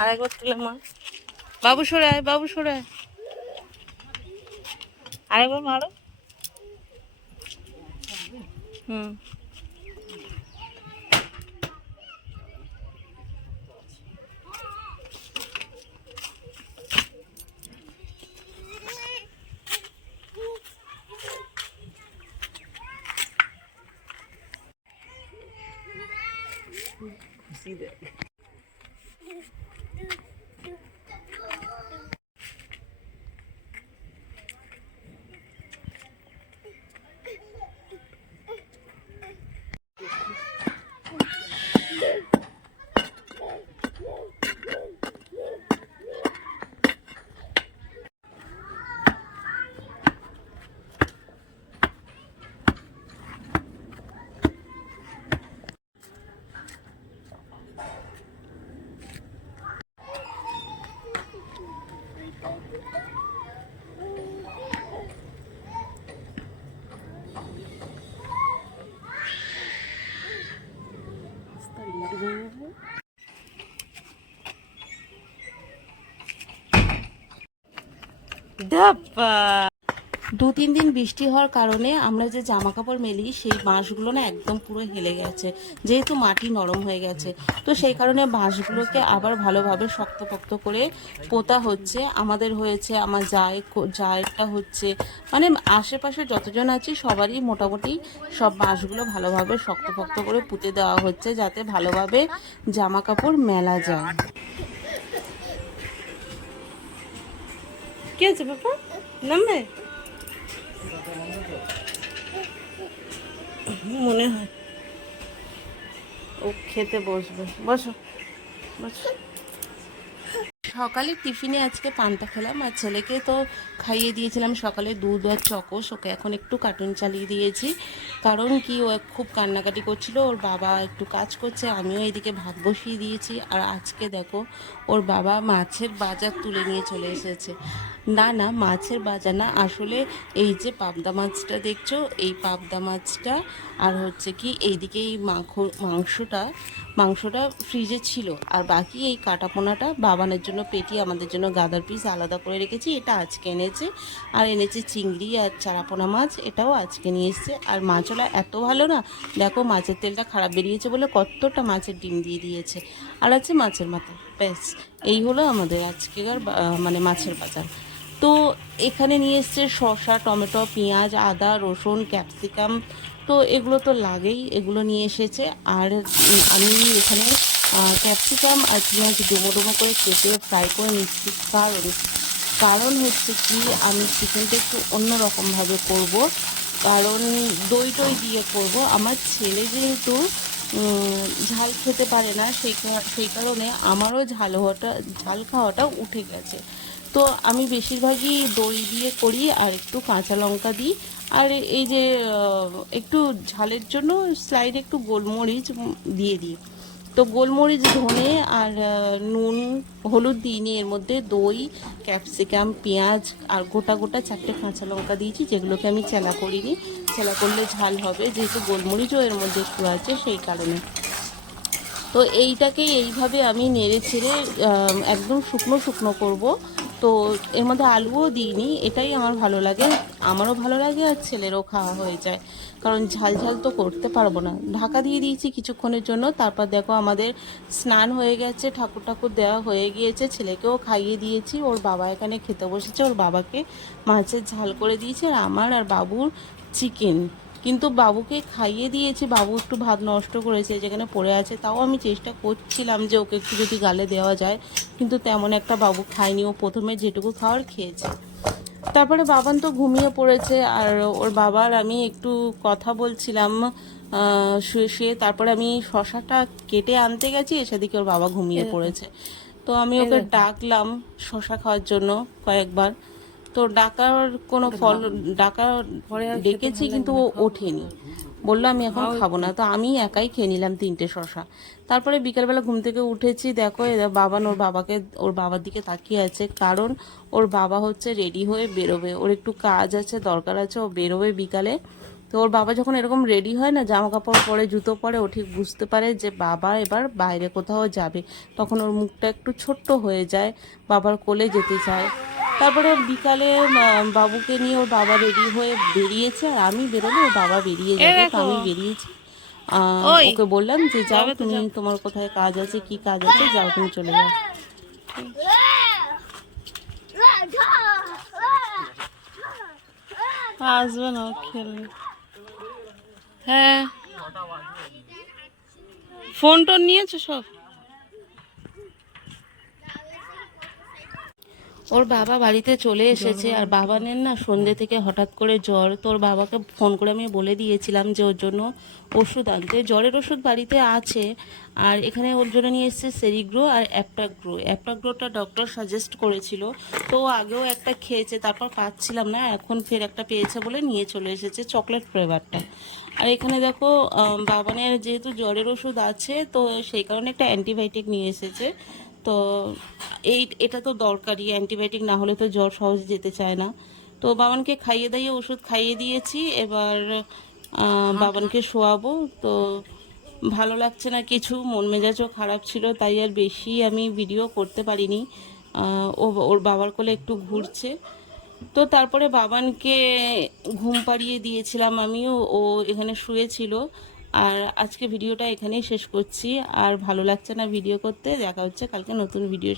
আরেকবার তুলে মা। বাবু সরে আয়, বাবু সরে আয়। আরেকবার মারো। হুম। See that? ধাপ্পা। 2-3 দিন বৃষ্টি হওয়ার কারণে আমরা যে জামা কাপড় মেলি সেই বাঁশগুলো না একদম পুরো হেলে গেছে, যেহেতু মাটি নরম হয়ে গেছে। তো সেই কারণে বাঁশগুলোকে আবার ভালোভাবে শক্তপোক্ত করে পোতা হচ্ছে। আমাদের হয়েছে, আমার জায়েরটা হচ্ছে, মানে আশেপাশে যতজন আছি সবারই মোটামুটি সব বাঁশগুলো ভালোভাবে শক্তপোক্ত করে পুঁতে দেওয়া হচ্ছে, যাতে ভালোভাবে জামা কাপড় মেলা যায়। কি আছে বাবা? নামবে মনে হয়। ও খেতে বসবে, বসো বসো। সকালে টিফিনে আজকে পান্তা খেলাম, আর ছেলেকে তো খাইয়ে দিয়েছিলাম সকালে দুধ আর চকোস। ওকে এখন একটু কার্টুন চালিয়ে দিয়েছি, কারণ কি ও খুব কান্নাকাটি করছিল। ওর বাবা একটু কাজ করছে, আমিও এদিকে ভাত বসিয়ে দিয়েছি। আর আজকে দেখো ওর বাবা মাছের বাজার তুলে নিয়ে চলে এসেছে। না না, মাছের বাজার না, আসলে এই যে পাবদা মাছটা দেখছো, এই পাবদা মাছটা আর হচ্ছে কি এইদিকে এই মাংসটা ফ্রিজে ছিল, আর বাকি এই কাটাপোনাটা বাবানের জন্য পেটি, আমাদের জন্য গাদার পিস আলাদা করে রেখেছি। এটা আজকে এনেছে। আর এনেছে চিংড়ি আর চারাপোনা মাছ, এটাও আজকে নিয়ে এসছে। আর মাছওয়ালা এত ভালো না, দেখো মাছের তেলটা খারাপ বেরিয়েছে বলে কতটা মাছের ডিম দিয়ে দিয়েছে। আর আছে মাছের মাথা। ব্যাস, এই হলো আমাদের আজকের মানে মাছের বাজার। তো এখানে নিয়ে এসছে শসা, টমেটো, পেঁয়াজ, আদা, রসুন, ক্যাপসিকাম। তো এগুলো তো লাগেই, এগুলো নিয়ে এসেছে। আর আমি এখানে ক্যাপসিকাম আর পেঁয়াজ ডুমো ডুমো করে কেটে ফ্রাই করে নিচ্ছি। কারণ হচ্ছে কি, আমি চিকেনটা একটু অন্যরকমভাবে করব, কারণ দই টই দিয়ে করব। আমার ছেলে যেহেতু ঝাল খেতে পারে না, সেই কারণে আমারও ঝাল খাওয়াটা উঠে গেছে। তো আমি বেশিরভাগই দই দিয়ে করি, আর একটু কাঁচা লঙ্কা দিই। আর এই যে একটু ঝালের জন্য স্লাইড একটু গোলমরিচ দিয়ে দিই। তো গোলমরিচ, ধনে আর নুন, হলুদ দিইনি, এর মধ্যে দই, ক্যাপসিকাম, পেঁয়াজ আর গোটা গোটা 4টে কাঁচা লঙ্কা দিয়েছি, যেগুলোকে আমি চেলা করিনি। চেলা করলে ঝাল হবে, যেহেতু গোলমরিচও এর মধ্যে একটু আছে সেই কারণে। তো এইটাকে এইভাবে আমি নেড়ে ছেড়ে একদম শুকনো শুকনো করব। তো এর মধ্যে আলুও দিইনি, এটাই আমার ভালো লাগে, আমারও ভালো লাগে আর ছেলেরও খাওয়া হয়ে যায়, কারণ ঝাল ঝাল তো করতে পারবো না। ঢাকা দিয়ে দিয়েছি কিছুক্ষণের জন্য। তারপর দেখো আমাদের স্নান হয়ে গেছে, ঠাকুর ঠাকুর দেওয়া হয়ে গিয়েছে, ছেলেকেও খাইয়ে দিয়েছি। ওর বাবা এখানে খেতে বসেছে, ওর বাবাকে মাছের ঝাল করে দিয়েছে, আর আমার আর বাবুর চিকেন। কিন্তু বাবুকে খাইয়ে দিয়েছি, বাবু একটু ভাত নষ্ট করেছে, যেখানে পড়ে আছে। তাও আমি চেষ্টা করছিলাম যে ওকে একটু যদি গালে দেওয়া যায়, কিন্তু তেমন একটা বাবু খায়নি। ও প্রথমে যেটুকু খাওয়ার খেয়েছে। তারপরে বাবান তো ঘুমিয়ে পড়েছে, আর ওর বাবার আমি একটু কথা বলছিলাম শুয়ে শুয়ে। তারপরে আমি শশাটা কেটে আনতে গেছি, সেদিকে ওর বাবা ঘুমিয়ে পড়েছে। তো আমি ওকে ডাকলাম শশা খাওয়ার জন্য কয়েকবার। তো ডাকা ডেকেছি, কিন্তু ও ওঠেনি, বললো আমি এখন খাবো না। তো আমি একাই খেয়ে নিলাম 3টে শশা। তারপরে বিকেলবেলা ঘুম থেকে উঠেছি, দেখো বাবান ওর বাবার দিকে তাকিয়ে আছে, কারণ ওর বাবা হচ্ছে রেডি হয়ে বেরোবে, ওর একটু কাজ আছে, দরকার আছে, ও বেরোবে বিকালে। তো ওর বাবা যখন এরকম রেডি হয় না, জামা কাপড় পরে, জুতো পরে, ও ঠিক বুঝতে পারে যে বাবা এবার বাইরে কোথাও যাবে। তখন ওর মুখটা একটু ছোট্ট হয়ে যায়, বাবার কোলে যেতে চায়। তারপরে বিকালে বাবুকে নিয়ে ওর বাবা রেডি হয়ে বেরিয়েছে, আর আমি বেরোলে ওর বাবা বেরিয়ে এ যাবে, তো দেখো, আমি বেরিয়েছি। ওই ওকে বললাম যে যাও যাবে তো তুমি, যাও। তোমার কোথায় কাজ আছে, কি কাজ আছে, যাও তুমি চলে যাও। আসবে না, ও খেলবে। হ্যাঁ, ফোন টোন নিয়েছো সব? ওর বাবা বাড়িতে চলে এসেছে, আর বাবানের না সন্ধ্যে থেকে হঠাৎ করে জ্বর। তো ওর বাবাকে ফোন করে আমি বলে দিয়েছিলাম যে ওর জন্য ওষুধ আনতে। জ্বরের ওষুধ বাড়িতে আছে, আর এখানে ওর জন্য নিয়ে এসেছে সেরিগ্রো আর অ্যাপটাগ্রো। অ্যাপটাগ্রোটা ডক্টর সাজেস্ট করেছিল, তো ও আগেও একটা খেয়েছে, তারপর পাচ্ছিলাম না, এখন ফের একটা পেয়েছে বলে নিয়ে চলে এসেছে চকলেট ফ্লেভারটা। আর এখানে দেখো বাবানের যেহেতু জ্বরের ওষুধ আছে, তো সেই কারণে একটা অ্যান্টিবায়োটিক নিয়ে এসেছে। তো এটা তো দরকারি, অ্যান্টিবায়োটিক না হলে তো জ্বর সহজে যেতে চায় না। তো বাবানকে খাইয়ে দাইয়ে ওষুধ খাইয়ে দিয়েছি, এবার বাবানকে শোয়াবো। তো ভালো লাগছে না কিছু, মন মেজাজও খারাপ ছিল, তাই আর বেশি আমি ভিডিও করতে পারিনি। ওর বাবার কোলে একটু ঘুরছে। তো তারপরে বাবানকে ঘুম পাড়িয়ে দিয়েছিলাম আমিও, ও এখানে শুয়েছিল। আর আজকে ভিডিওটা এখানেই শেষ করছি, আর ভালো লাগছে না ভিডিও করতে। দেখা হচ্ছে কালকে নতুন ভিডিও।